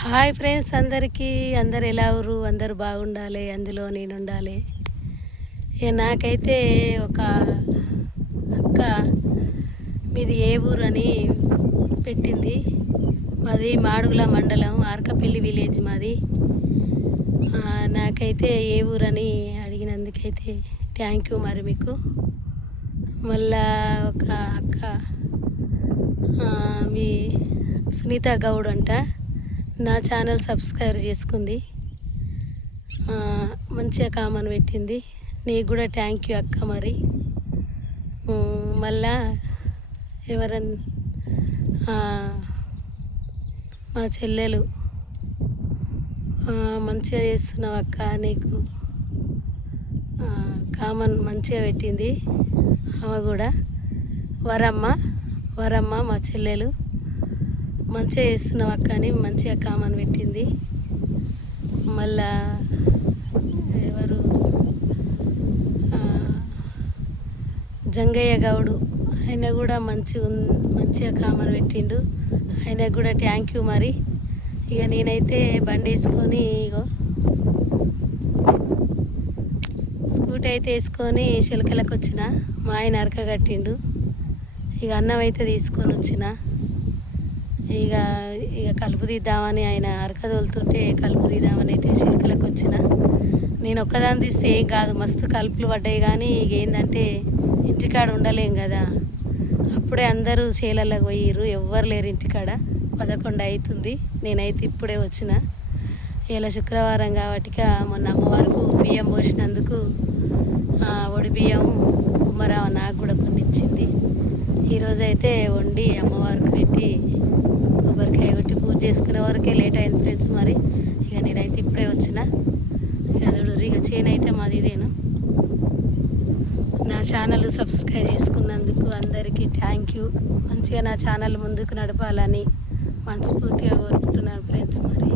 Hi friends అందరికీ. అందరు ఎలా ఊరు? అందరు బాగుండాలి, అందులో నేను ఉండాలి. నాకైతే ఒక అక్క మీది ఏ ఊరు అని పెట్టింది. మాది మాడుగుల మండలం, ఆర్కపల్లి విలేజ్ మాది. నాకైతే ఏ ఊరని అడిగినందుకైతే థ్యాంక్ యూ మరి మీకు. మళ్ళా ఒక అక్క మీ సునీత గౌడ్ అంట నా ఛానల్ సబ్స్క్రైబ్ చేసుకుంది, మంచిగా కామన్ పెట్టింది. నీకు కూడా థ్యాంక్ యూ అక్క. మరి మళ్ళా ఎవరన్నా మా చెల్లెలు మంచిగా చేస్తున్నావు అక్క, నీకు కామన్ మంచిగా పెట్టింది. ఆమె కూడా వరమ్మ మా చెల్లెలు మంచిగా చేస్తున్నావు అక్క అని మంచిగా కామన్ పెట్టింది. మళ్ళా ఎవరు జంగయ్య గౌడు, ఆయన కూడా మంచిగా కామన్ పెట్టిండు. ఆయనకు కూడా థ్యాంక్ యూ మరి. ఇక నేనైతే బండి వేసుకొని స్కూటీ అయితే వేసుకొని చిలకలకు వచ్చిన. మా ఆయన అరక కట్టిండు. ఇక అన్నం అయితే తీసుకొని వచ్చిన. ఇక కలుపు తీద్దామని ఆయన అరక తోలుతుంటే కలుపు తీద్దామని అయితే చిలకలకు వచ్చిన. నేను ఒక్కదాన్ని తీస్తే ఏం కాదు, మస్తు కలుపులు పడ్డాయి. కానీ ఇక ఏంటంటే ఇంటికాడ ఉండలేం కదా. అప్పుడే అందరూ చేలల్లోకి పోయిర్రు, ఎవ్వరు లేరు ఇంటికాడ. 11 అవుతుంది. నేనైతే ఇప్పుడే వచ్చిన. ఇలా శుక్రవారం కాబట్టి మొన్న అమ్మవారికి బియ్యం పోసినందుకు ఒడి బియ్యం కుమ్మరావ నాకు కూడా కొన్ని ఇచ్చింది. ఈరోజైతే వండి అమ్మవారికి పెట్టి కొబ్బరికాయ కొట్టి పూజ చేసుకునే వరకే లేట్ అయింది ఫ్రెండ్స్. మరి ఇక నేనైతే ఇప్పుడే వచ్చిన. ఇక చూడు, ఇక చేను అయితే మాది ఇదేను. నా ఛానల్ సబ్స్క్రైబ్ చేసుకున్నందుకు అందరికీ థ్యాంక్ యూ. మంచిగా నా ఛానల్ ముందుకు నడపాలని మనస్ఫూర్తిగా కోరుకుంటున్నాను ఫ్రెండ్స్. మరి